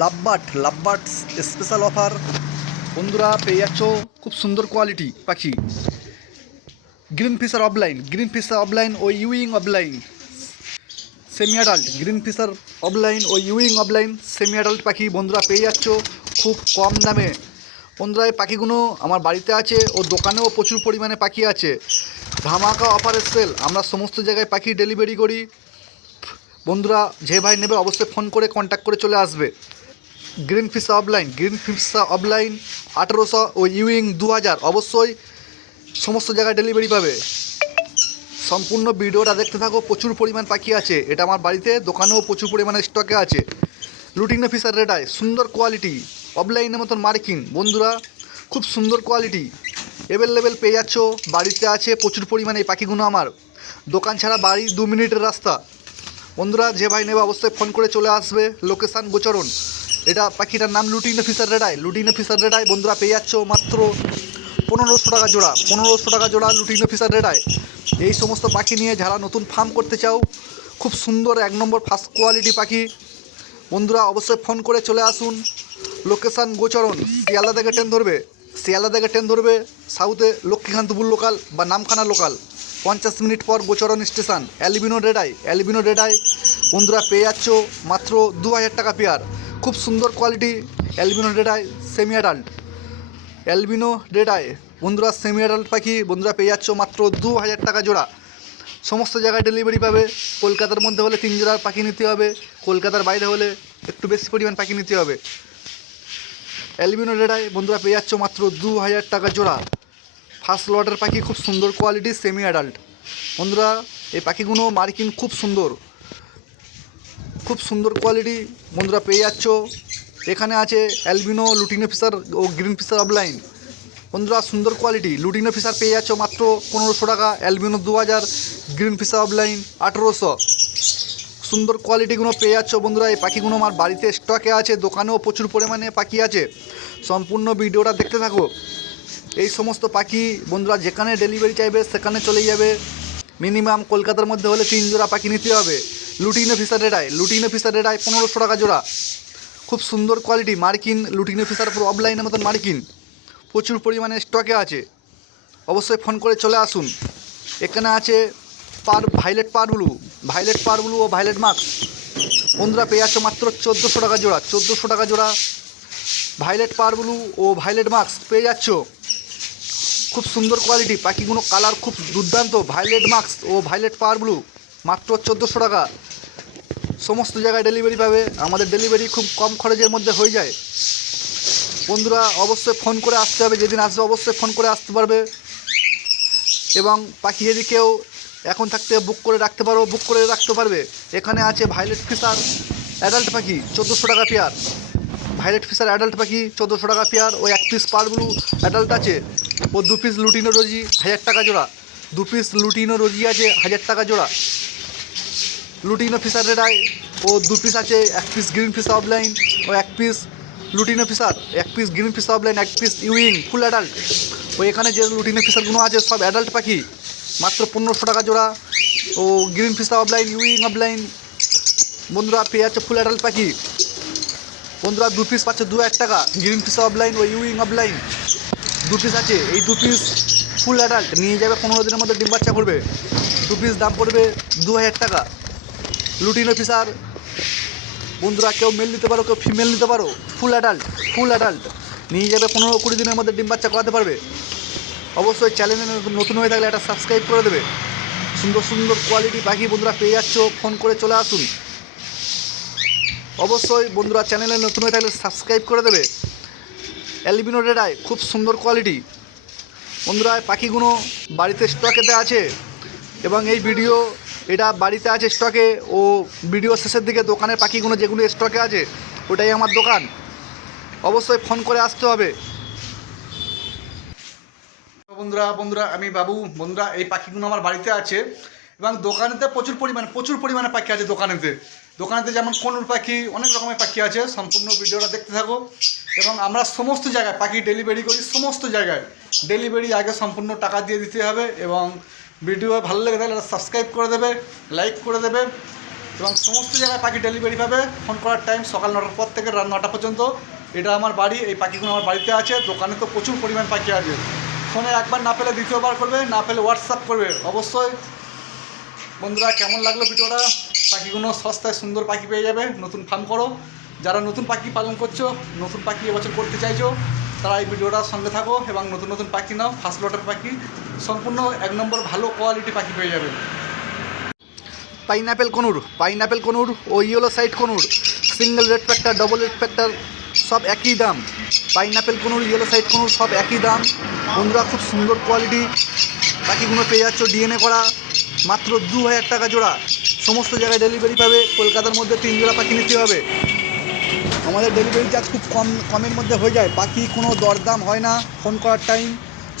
লাভবাট লাভবাট special offer বন্ধুরা, পেয়ে যাচ্ছ খুব সুন্দর কোয়ালিটি পাখি। Green fischer opaline green fischer opaline ও ewing opaline semi adult green fischer opaline ও ইউইং অফলাইন সেমি অ্যাডাল্ট পাখি। বন্ধুরা, পেয়ে যাচ্ছ খুব কম দামে। বন্ধুরা, এই পাখিগুলো আমার বাড়িতে আছে, ও দোকানেও প্রচুর পরিমাণে পাখি আছে। ধামাকা অফারের সেল আমরা সমস্ত জায়গায় পাখি ডেলিভারি করি। বন্ধুরা, যে ভাই নেবে, অবশ্যই ফোন করে কন্ট্যাক্ট করে চলে আসবে। Green fischer opaline green fischer opaline আঠেরোশো ও ইউইং দু হাজার অবশ্যই সমস্ত জায়গায় ডেলিভারি পাবে। সম্পূর্ণ ভিডিওটা দেখতে থাকো, প্রচুর পরিমাণ পাখি আছে। এটা আমার বাড়িতে, দোকানেও প্রচুর পরিমাণে স্টকে আছে। লুটিনো ফিসার রেডায় সুন্দর কোয়ালিটি অফলাইনের মতন মার্কিং। বন্ধুরা, খুব সুন্দর কোয়ালিটি অ্যাভেলেবেল পেয়ে যাচ্ছ, বাড়িতে আছে প্রচুর পরিমাণে এই পাখিগুলো আমার। দোকান ছাড়া বাড়ি দু মিনিটের রাস্তা। বন্ধুরা, যে ভাই নেবে অবশ্যই ফোন করে চলে আসবে লোকেশান গোচরণ। এটা পাখিটার নাম looting lutino Fischer ready lutino Fischer ready বন্ধুরা পেয়ে যাচ্ছ মাত্র পনেরোশো টাকা জোড়া। পনেরোশো টাকা জোড়া লুটিনো ফিসার রেডায় এই সমস্ত পাখি নিয়ে যারা নতুন ফার্ম করতে চাও, খুব সুন্দর এক নম্বর ফার্স্ট কোয়ালিটি পাখি। বন্ধুরা অবশ্যই ফোন করে চলে আসুন। লোকেশান গোচরণ, শিয়ালদা থেকে ট্রেন ধরবে। শিয়ালদা থেকে ট্রেন ধরবে সাউথে লক্ষ্মীকান্তপুর লোকাল বা নামখানা লোকাল পঞ্চাশ মিনিট পর Gocharan station albino red eye albino red eye বন্ধুরা পেয়ে যাচ্ছ মাত্র দু হাজার টাকা পেয়ার খুব সুন্দর quality albino ready semi adult albino ready বন্ধুরা সেমি অ্যাডাল্ট পাখি বন্ধুরা পেয়ে যাচ্ছ মাত্র দু হাজার টাকা জোড়া। সমস্ত জায়গায় ডেলিভারি পাবে। কলকাতার মধ্যে হলে তিন জোড়ার পাখি নিতে হবে। কলকাতার বাইরে হলে একটু বেশি পরিমাণ পাখি নিতে হবে। অ্যালবিনো রেডাই বন্ধুরা পেয়ে যাচ্ছ মাত্র দু হাজার টাকা জোড়া। ফার্স্ট লটের পাখি খুব সুন্দর কোয়ালিটি সেমি অ্যাডাল্ট বন্ধুরা, এই পাখিগুলো মার্কিন খুব সুন্দর। খুব সুন্দর কোয়ালিটি বন্ধুরা পেয়ে যাচ্ছ। এখানে আছে অ্যালবিনো লুটিনো ফিসার ও গ্রিন ফিসার অফলাইন বন্ধুরা, সুন্দর কোয়ালিটি লুটিনো ফিসার পেয়ে যাচ্ছ মাত্র পনেরোশো টাকা অ্যালবিনো দু হাজার গ্রিন ফিসার অফলাইন আঠেরোশো। সুন্দর কোয়ালিটিগুলো পেয়ে যাচ্ছ বন্ধুরা, এই পাখিগুলো আমার বাড়িতে স্টকে আছে, দোকানেও প্রচুর পরিমাণে পাখি আছে। সম্পূর্ণ ভিডিওটা দেখতে থাকো। এই সমস্ত পাখি বন্ধুরা, যেখানে ডেলিভারি চাইবে, সেখানে চলে যাবে। মিনিমাম কলকাতার মধ্যে হলে তিন জোড়া পাখি নিতে হবে। Lutino Fischer ready lutino Fischer ready পনেরোশো টাকা জোড়া। খুব সুন্দর কোয়ালিটি মার্কিন লুটিনো ফিসার পুরো অফলাইনের মতন মার্কিন। প্রচুর পরিমাণে স্টকে আছে। অবশ্যই ফোন করে চলে আসুন। এখানে আছে পার ভাইলেট ব্লু ভাইলেট পার ব্লু ও ভাইলেট মার্কস বন্ধুরা, পেয়ে যাচ্ছে মাত্র চোদ্দোশো টাকা জোড়া, চোদ্দোশো টাকা জোড়া ভাইলেট ব্লু ও ভাইলেট মার্কস পেয়ে যাচ্ছ। খুব সুন্দর কোয়ালিটি পাখিগুলো কালার খুব দুর্দান্ত ভাইলেট মার্কস ও ভাইলেট পার ব্লু মাত্র চোদ্দোশো টাকা। সমস্ত জায়গায় ডেলিভারি পাবে। আমাদের ডেলিভারি খুব কম খরচের মধ্যে হয়ে যায়। বন্ধুরা, অবশ্যই ফোন করে আসতে হবে। যেদিন আসবে, অবশ্যই ফোন করে আসতে পারবে। এবং পাখি যদি কেউ এখন থাকতে বুক করে রাখতে পারো বুক করে রাখতে পারবে। এখানে আছে ভাইলেট ফিশার অ্যাডাল্ট পাখি, চোদ্দোশো টাকা পেয়ার ভাইলেট ফিশার অ্যাডাল্ট পাখি, চোদ্দোশো টাকা পেয়ার ও এক পিস পারগুলো অ্যাডাল্ট আছে। ও দু পিস লুটিনো রোজি, হাজার টাকা জোড়া। দু পিস লুটিনো রোজি আছে, হাজার টাকা জোড়া। লুটিনো ফিশার রেডায় ও দু পিস আছে, এক পিস গ্রিন ফিশ অফলাইন ও এক পিস লুটিনো ফিশার এক পিস গ্রিন ফিশ অফলাইন এক পিস ইউইং ফুল অ্যাডাল্ট ও এখানে যে লুটিনো ফিশারগুলো আছে, সব অ্যাডাল্ট পাখি। মাত্র পনেরোশো টাকা জোড়া। ও green fischer opaline ewing opaline বন্ধুরা, পেয়ে যাচ্ছে ফুল অ্যাডাল্ট পাখি। বন্ধুরা, দু পিস পাচ্ছে দু এক টাকা। গ্রিন ফিশা অফলাইন ও ইউইং অফলাইন দু পিস আছে, এই দু পিস ফুল অ্যাডাল্ট নিয়ে যাবে পনেরো দিনের মধ্যে ডিম বাচ্চা করবে। দু পিস দাম পড়বে দু হাজার টাকা। লুটিনো অফিসার বন্ধুরা কেউ মেল নিতে পারো, কেউ ফিমেল নিতে পারো ফুল অ্যাডাল্ট ফুল অ্যাডাল্ট নিয়ে যাবে পনেরো কুড়ি দিনের মধ্যে ডিম বাচ্চা করাতে পারবে। অবশ্যই চ্যানেলে নতুন হয়ে থাকলে একটা সাবস্ক্রাইব করে দেবে। সুন্দর সুন্দর কোয়ালিটি পাখি বন্ধুরা পেয়ে যাচ্ছ ফোন করে চলে আসুন। অবশ্যই বন্ধুরা চ্যানেলে নতুন হয়ে থাকলে সাবস্ক্রাইব করে দেবে। অ্যালবিনো রেডায় খুব সুন্দর কোয়ালিটি বন্ধুরা, পাখিগুলো বাড়িতে স্টকেতে আছে। এবং এই ভিডিও এটা বাড়িতে আছে স্টকে, ও ভিডিও শেষের দিকে দোকানের পাখিগুলো যেগুলো স্টকে আছে, ওটাই আমার দোকান। অবশ্যই ফোন করে আসতে হবে। বন্ধুরা বন্ধুরা, আমি বাবু, বন্ধুরা, এই পাখিগুলো আমার বাড়িতে আছে এবং দোকানেতে প্রচুর পরিমাণে প্রচুর পরিমাণে পাখি আছে দোকানেতে। দোকানেতে যেমন কনুর পাখি, অনেক রকমের পাখি আছে, সম্পূর্ণ ভিডিওটা দেখতে থাকো। এবং আমরা সমস্ত জায়গায় পাখি ডেলিভারি করি, সমস্ত জায়গায়। ডেলিভারি আগে সম্পূর্ণ টাকা দিয়ে দিতে হবে এবং ভিডিও ভালো লেগে থাকলে সাবস্ক্রাইব করে দেবে লাইক করে দেবে, এবং সমস্ত জায়গায় পাখি ডেলিভারি পাবে। ফোন করার টাইম সকাল নটার পর থেকে রাত নটা পর্যন্ত। এটা আমার বাড়ি, এই পাখিগুলো আমার বাড়িতে আছে। দোকানে তো প্রচুর পরিমাণ পাখি আছে। ফোনে একবার না পেলে দ্বিতীয়বার করবে, না পেলে হোয়াটসঅ্যাপ করবে। অবশ্যই বন্ধুরা, কেমন লাগল ভিডিওটা? পাখিগুলো সস্তায় সুন্দর পাখি পেয়ে যাবে। নতুন ফার্ম করো। যারা নতুন পাখি পালন করছ, নতুন পাখি এবছর করতে চাইছো তারা এই ভিডিওটার সঙ্গে থাকো এবং নতুন নতুন পাখি নাও ফার্স্ট লটের পাখি। সম্পূর্ণ এক নম্বর ভালো কোয়ালিটি পাখি পেয়ে যাবে। পাইনাপেল কনুর পাইনাপেল কনুর ও yellow side conure single red factor double red factor সব একই দাম। Pineapple conure yellow side conure সব একই দাম। বন্ধুরা, খুব সুন্দর কোয়ালিটি পাখিগুলো পেয়ে যাচ্ছ ডিএনএ করা। মাত্র দু হাজার টাকা জোড়া। সমস্ত জায়গায় ডেলিভারি পাবে। কলকাতার মধ্যে তিন জোড়া পাখি নিতে হবে। আমাদের ডেলিভারি চার্জ খুব কম, কমের মধ্যে হয়ে যায়। বাকি কোনো দরদাম হয় না। ফোন করার টাইম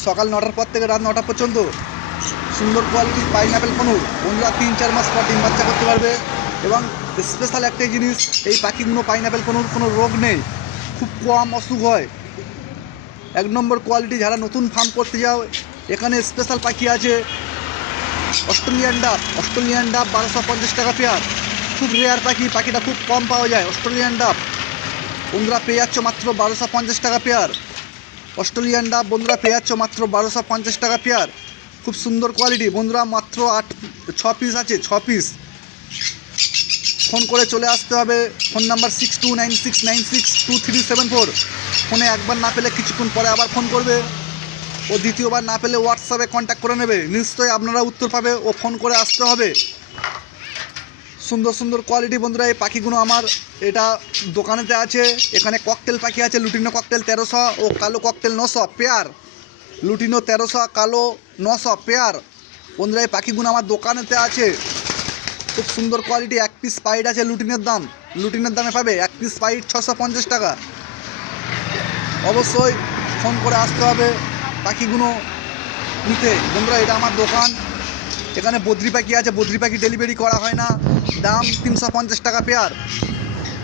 সকাল নটার পর থেকে রাত নটা পর্যন্ত। সুন্দর কোয়ালিটির পাইনাপেল কনুর বন্ধুরা, তিন, চার মাস পর ডিম বাচ্চা করতে পারবে। এবং স্পেশাল একটাই জিনিস, এই পাখিগুলো পাইনাপেল কনুর কোনো রোগ নেই। খুব কম অসুখ হয়। এক নম্বর কোয়ালিটি যারা নতুন ফার্ম করতে যাও, এখানে স্পেশাল পাখি আছে। অস্ট্রেলিয়ান ডাব অস্ট্রেলিয়ান ডাব বারোশো পঞ্চাশ টাকা পেয়ার খুব রেয়ার পাখি, পাখিটা খুব কম পাওয়া যায়, অস্ট্রেলিয়ান ডাব। বন্ধুরা পেয়ে যাচ্ছ মাত্র বারোশো পঞ্চাশ টাকা পেয়ার। অস্ট্রেলিয়ান ডাব বন্ধুরা পেয়ে যাচ্ছ মাত্র বারোশো পঞ্চাশ টাকা পেয়ার। খুব সুন্দর কোয়ালিটি বন্ধুরা মাত্র আট, ছ পিস আছে, ছ পিস ফোন করে চলে আসতে হবে। Phone number six two nine six nine six two three seven four ফোনে একবার না পেলে কিছুক্ষণ পরে আবার ফোন করবে। ও দ্বিতীয়বার না পেলে হোয়াটসঅ্যাপে কন্ট্যাক্ট করে নেবে। নিশ্চয়ই আপনারা উত্তর পাবে। ও ফোন করে আসতে হবে। সুন্দর সুন্দর কোয়ালিটি বন্ধুরা, এই পাখিগুলো আমার এটা দোকানেতে আছে, এখানে ককটেল পাখি আছে, লুটিনো ককটেল তেরোশো ও কালো ককটেল নশো পেয়ার লুটিনো তেরোশো, কালো নশো পেয়ার বন্ধুরা, এই পাখিগুলো আমার দোকানেতে আছে। খুব সুন্দর কোয়ালিটি এক পিস পাইট আছে লুটিনের দাম। লুটিনের দামে পাবে এক পিস পাইট ছশো পঞ্চাশ টাকা। অবশ্যই ফোন করে আসতে হবে পাখিগুলো নিতে। বন্ধুরা, এটা আমার দোকান। এখানে বদ্রি পাখি আছে, বদ্রি পাখি ডেলিভারি করা হয় না। দাম তিনশো পঞ্চাশ টাকা পেয়ার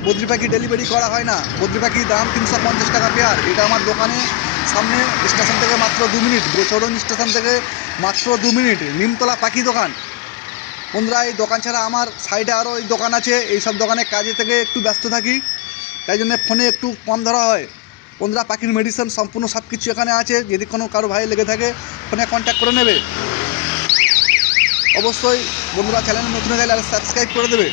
বদ্রি পাখি ডেলিভারি করা হয় না। বদ্রি পাখির দাম তিনশো পঞ্চাশ টাকা পেয়ার এটা আমার দোকানে সামনে স্টেশন থেকে মাত্র দু মিনিট। গোচরণ স্টেশন থেকে মাত্র দু মিনিট। নিমতলা পাখি দোকান। বন্ধুরা, এই দোকান ছাড়া আমার সাইডে আরও এই দোকান আছে। এই সব দোকানে কাজে থেকে একটু ব্যস্ত থাকি। তাই জন্য ফোনে একটু কম ধরা হয়। বন্ধুরা, পাখির মেডিসিন সম্পূর্ণ সব কিছু এখানে আছে। যদি কোনো কারও ভাই লেগে থাকে ফোনে কন্ট্যাক্ট করে নেবে। অবশ্যই বন্ধুরা চ্যানেল নতুন গেলে আর সাবস্ক্রাইব করে দেবে।